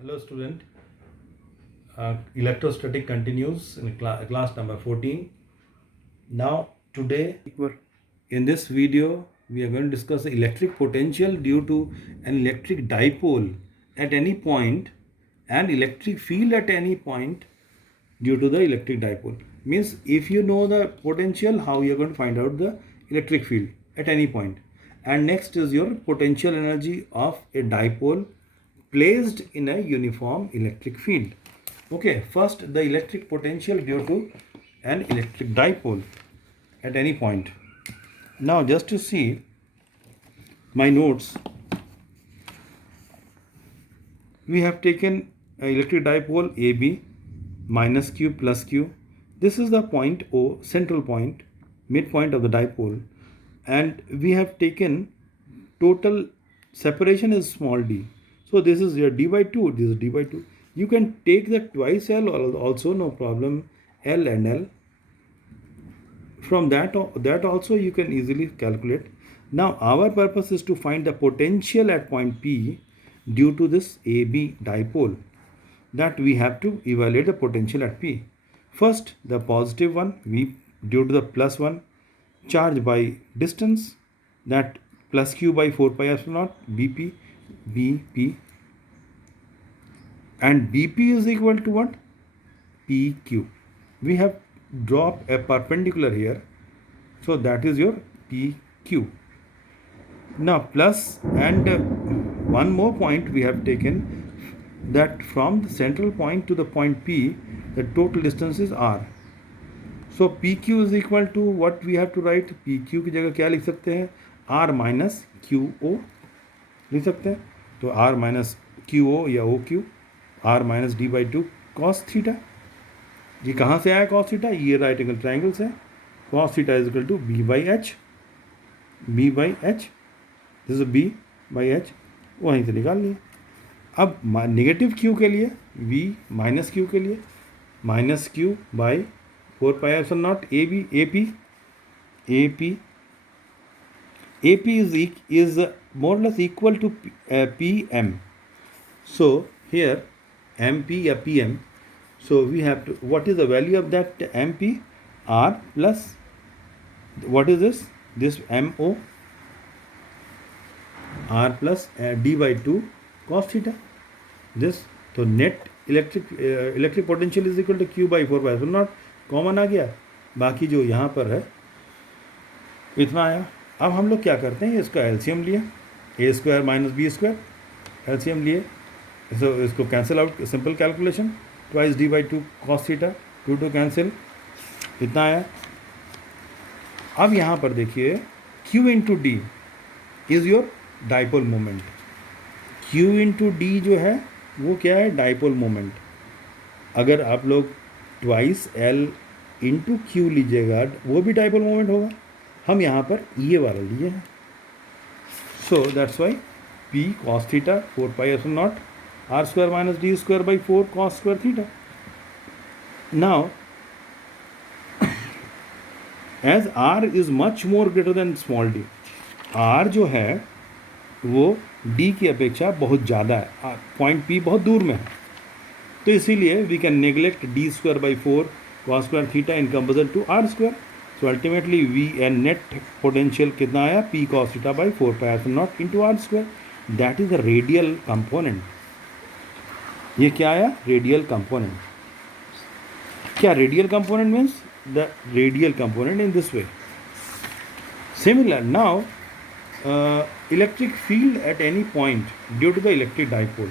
Hello student, electrostatic continues in class number 14. Now today in this video we are going to discuss the electric potential due to an electric dipole at any point and electric field at any point due to the electric dipole. Means if you know the potential, how you are going to find out the electric field at any point. And next is your potential energy of a dipole placed in a uniform electric field. Okay, first the electric potential due to an electric dipole at any point. Now just to see my notes, we have taken an electric dipole AB minus Q plus Q. This is the point O, central point, midpoint of the dipole, and we have taken total separation is small d. So this is your d by 2, this is d by 2. You can take the twice L also, no problem, L and L. From that also you can easily calculate. Now our purpose is to find the potential at point P due to this AB dipole, that we have to evaluate the potential at P. First, the positive one, V due to the plus 1 charge by distance, that plus Q by 4 pi epsilon naught BP, and BP is equal to what? PQ. We have dropped a perpendicular here, so that is your PQ. Now plus and one more point we have taken, that from the central point to the point P, the total distance is R. So PQ is equal to what we have to write? PQ की जगह क्या लिख सकते हैं? R minus QO लिख सकते हैं. तो R minus QO या OQ, R minus D by 2 cos theta. ये कहाँ से आया cos theta? ये राइट एंगल ट्राइंगल से. Cos theta is equal to B by H. This is B by H. वहीं से निकाल लिए. अब नेगेटिव Q के लिए, V माइनस Q के लिए, minus Q by 4 pi epsilon naught AP is more or less equal to PM. So here MP or PM. So we have to, what is the value of that MP? R plus, what is this? This MO, R plus D by 2 cos theta. This, तो net electric potential is equal to Q by 4 pi epsilon naught. Common आ गया, बाकी जो यहाँ पर है इतना आया. अब हम लोग क्या करते हैं, इसका एलसीएम लिए, a square minus b square LCM लिए, इसको cancel out, simple calculation, twice d by 2 cos theta, 2 cancel, इतना आया. अब यहाँ पर देखिए Q into d is your dipole moment. Q into d जो है वो क्या है? Dipole moment. अगर आप लोग ट्वाइस L इंटू Q लीजिएगा, वो भी डाइपोल मोमेंट होगा. हम यहाँ पर ये वाला लिए हैं. So that's why P cos theta 4 pi epsilon naught R square minus D square by 4 cos square theta. Now as R is much more greater than small d, R जो है वो D की अपेक्षा बहुत ज़्यादा है, पॉइंट P बहुत दूर में है, तो इसीलिए we can neglect D square by 4 cos square theta in comparison to R square. So ultimately we an net potential कितना आया? P cos theta by 4 pi epsilon naught into R square. That is the radial component. ये क्या आया? Radial component. क्या radial component means? The radial component in this way. Similar now electric field at any point due to the electric dipole.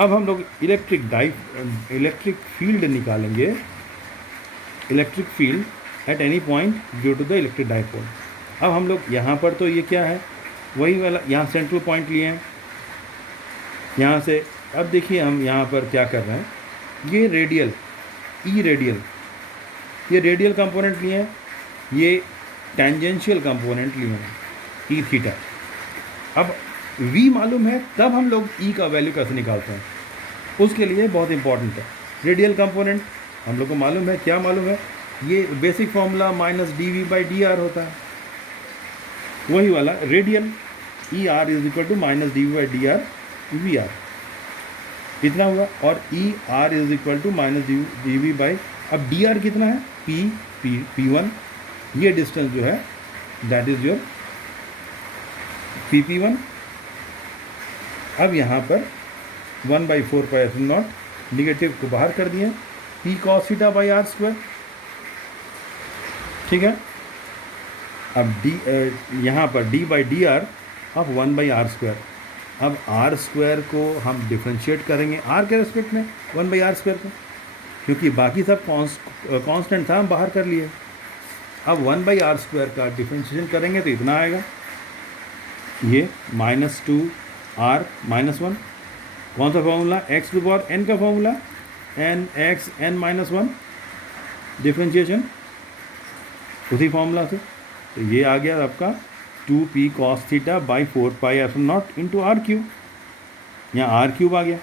अब हम लोग electric field निकालेंगे, electric field at any point due to the electric dipole. अब हम लोग यहाँ पर तो ये क्या है? वही वाला, यहाँ सेंट्रल पॉइंट लिए हैं यहाँ से. अब देखिए हम यहाँ पर क्या कर रहे हैं, ये रेडियल, ई रेडियल, ये रेडियल कंपोनेंट लिए हैं, ये टेंजेंशियल कंपोनेंट लिए हैं, ई थीटा. अब V मालूम है, तब हम लोग E का वैल्यू कैसे निकालते हैं, उसके लिए बहुत इंपॉर्टेंट है. रेडियल कंपोनेंट हम लोग को मालूम है, क्या मालूम है? ये basic formula minus dV by dr होता है, वही वाला radial. ER is equal to minus dV by dr VR. इतना हुआ। और E R is equal to minus D V by, अब डी आर कितना है, पी वन, ये डिस्टेंस जो है that is your P one. अब यहाँ पर 1/4 पाई एप्सिलॉन नॉट, निगेटिव को बाहर कर दिए, P cos theta by R square, ठीक है। अब डी यहाँ पर डी बाई डी आर, अब 1/r स्क्वायर। अब आर स्क्वायर को हम डिफ्रेंशिएट करेंगे आर के रेस्पेक्ट में 1/r स्क्वायर को, क्योंकि बाकी सब कांस्टेंट था, हम बाहर कर लिए। अब 1/r स्क्वायर का डिफ्रेंशिएशन करेंगे तो इतना आएगा, ये -2r -1, कौन सा formula, x to power n का formula, n x n -1 differentiation, उसी फॉर्मूला से। तो ये आ गया आपका 2p cos theta by 4 pi epsilon naught into R cube, यहाँ आर क्यूब आ गया,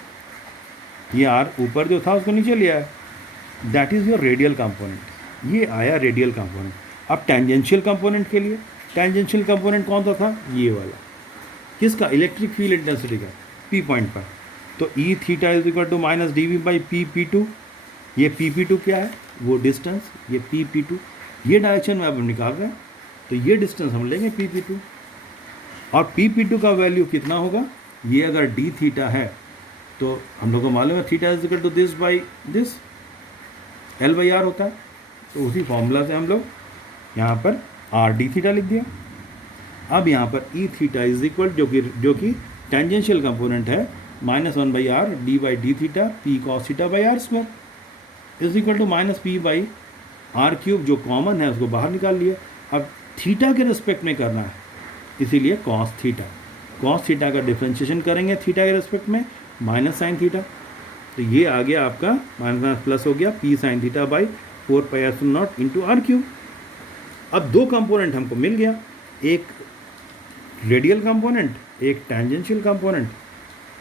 ये आर ऊपर जो था उसको नीचे लिया है, that is your radial component, ये आया रेडियल कंपोनेंट। अब टेंजेंशियल कंपोनेंट के लिए, टेंजेंशियल कंपोनेंट कौन सा था, ये वाला, किसका, इलेक्ट्रिक फील्ड इंटेंसिटी का, पी पॉइंट पर। तो E theta is equal to minus D V by P two, ये पी टू क्या है, वो डिस्टेंस, ये पी टू, ये डायरेक्शन में अब निकाल रहे हैं, तो ये डिस्टेंस हम लेंगे पी टू। और पी टू का वैल्यू कितना होगा, ये अगर डी थीटा है तो हम लोग को मालूम है theta is equal to this by this, L by R होता है, तो उसी फॉर्मूला से हम लोग यहाँ पर आर डी थीटा लिख दिया। अब यहाँ पर ई थीटा इज इक्वल, जो कि टेंजेंशियल कंपोनेंट है, -1/r D by D theta P cos theta by R square is equal to minus P by R cube, जो कॉमन है उसको बाहर निकाल लिया। अब थीटा के रिस्पेक्ट में करना है, इसीलिए कॉस थीटा का डिफ्रेंशिएशन करेंगे थीटा के रिस्पेक्ट में, माइनस साइन थीटा, तो ये आ गया आपका माइनस प्लस हो गया P sine theta by 4 pi epsilon naught into R cube. अब दो कंपोनेंट हमको मिल गया, एक रेडियल कंपोनेंट, एक tangential component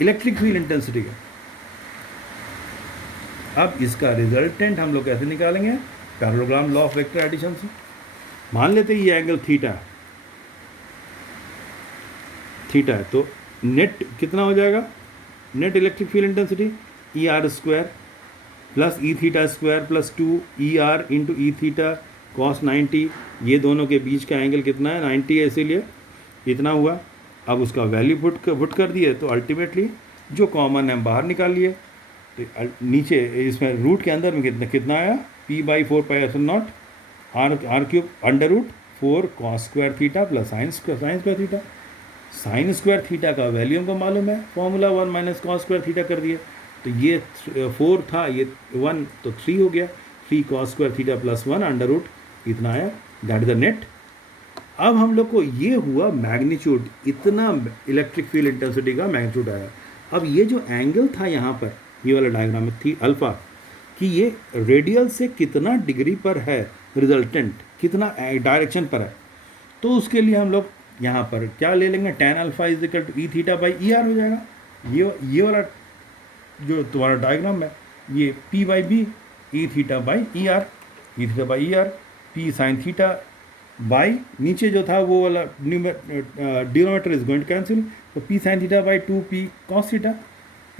electric field intensity का। अब इसका रिजल्टेंट हम लोग कैसे निकालेंगे, parallelogram law of vector addition से। मान लेते हैं ये एंगल थीटा है, तो नेट कितना हो जाएगा, net electric field intensity E R square plus E theta square plus 2 E R into E theta cos 90, ये दोनों के बीच का एंगल कितना है, 90 है, इसीलिए इतना हुआ। अब उसका वैल्यू पुट कर दिए, तो अल्टीमेटली जो कॉमन है हम बाहर निकाल लिए, तो नीचे इसमें रूट के अंदर में कितना आया, p बाई 4 pi epsilon naught R cube under root 4 cos square theta plus sine square theta. Sine square theta का वैल्यू हमको मालूम है, formula 1 minus cos square theta कर दिए, तो ये 4 था, ये 1 तो 3 हो गया, 3 cos square theta plus 1 under root, इतना आया, दैट इज द नेट। अब हम लोग को ये हुआ मैग्नीट्यूड, इतना इलेक्ट्रिक फील्ड इंटेंसिटी का मैग्नीट्यूड आया। अब ये जो एंगल था यहाँ पर, ये वाला डायग्राम में थी अल्फ़ा, कि ये रेडियल से कितना डिग्री पर है, रिजल्टेंट कितना डायरेक्शन पर है, तो उसके लिए हम लोग यहाँ पर क्या ले लेंगे, tan alpha is equal to E theta by E R हो जाएगा। ये वाला जो तुम्हारा डायग्राम है, ये p by b E theta by E r, p sine theta by नीचे जो था वो वाला denominator is going to cancel, तो p sine theta by 2p cos theta,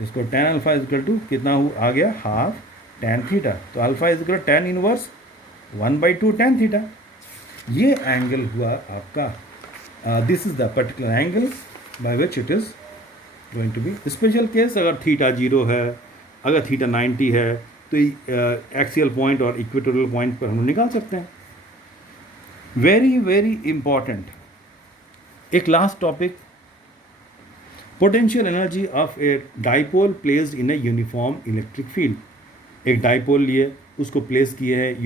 इसको tan alpha is equal to कितना आ गया, हाफ tan थीटा, तो alpha is equal tan inverse 1/2 tan theta. ये एंगल हुआ आपका, this is the particular angle by which it is going to B. Special case अगर theta 0 है, अगर थीटा 90 है, तो एक्सियल पॉइंट और इक्वेटोरियल पॉइंट पर हम निकाल सकते हैं। वेरी वेरी इंपॉर्टेंट एक last topic, potential energy of a dipole placed in a uniform electric field. एक डाइपोल लिए, उसको प्लेस किए हैं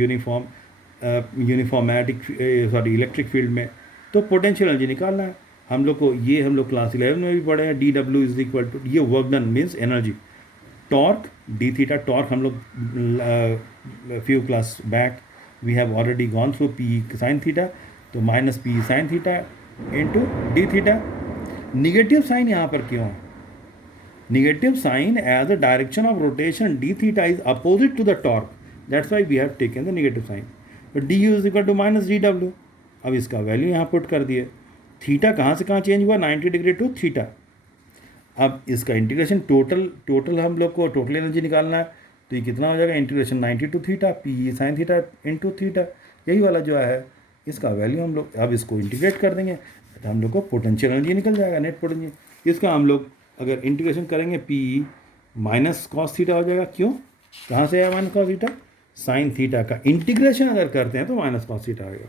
इलेक्ट्रिक फील्ड में, तो पोटेंशियल एनर्जी निकालना है हम लोग को। ये हम लोग क्लास 11 में भी पढ़े हैं, DW इज इक्वल टू, ये work done means energy, torque d theta, torque हम लोग few class back we have already gone through p sine theta, तो minus p sine theta into d theta. Negative sign यहाँ पर क्यों है, negative sign as a direction of rotation d theta is opposite to the torque, that's why we have taken the negative sign. तो d U is equal to minus DW, अब इसका value यहाँ put कर दिए। Theta कहाँ से कहाँ change हुआ, 90 डिग्री टू थीटा। अब इसका इंटीग्रेशन टोटल हम लोग को टोटल एनर्जी निकालना है, तो ये कितना हो जाएगा, integration 90 to theta P sine theta into theta, यही वाला जो है इसका वैल्यू हम लोग अब इसको इंटीग्रेट कर देंगे तो हम लोग को पोटेंशियल एनर्जी निकल जाएगा, नेट पोटेंशियल। इसका हम लोग अगर इंटीग्रेशन करेंगे पी माइनस कॉस थीटा हो जाएगा। क्यों, कहाँ से आया minus cos theta, sine theta का इंटीग्रेशन अगर करते हैं तो माइनस कॉस थीटा आएगा।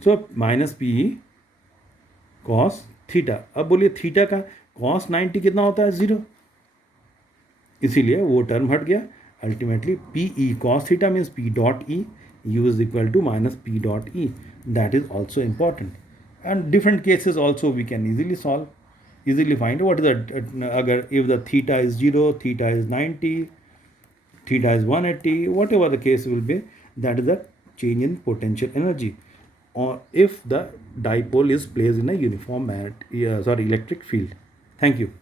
So minus P cos theta. अब बोलिए थीटा का कॉस 90 कितना होता है, 0, इसीलिए वो टर्म हट गया। Ultimately P E cos theta means P dot E U is equal to minus P dot E, that is also important. And different cases also we can easily solve, easily find what is the agar if the theta is 0, theta is 90, theta is 180, whatever the case will be, that is the change in potential energy, or if the dipole is placed in a uniform electric field. Thank you.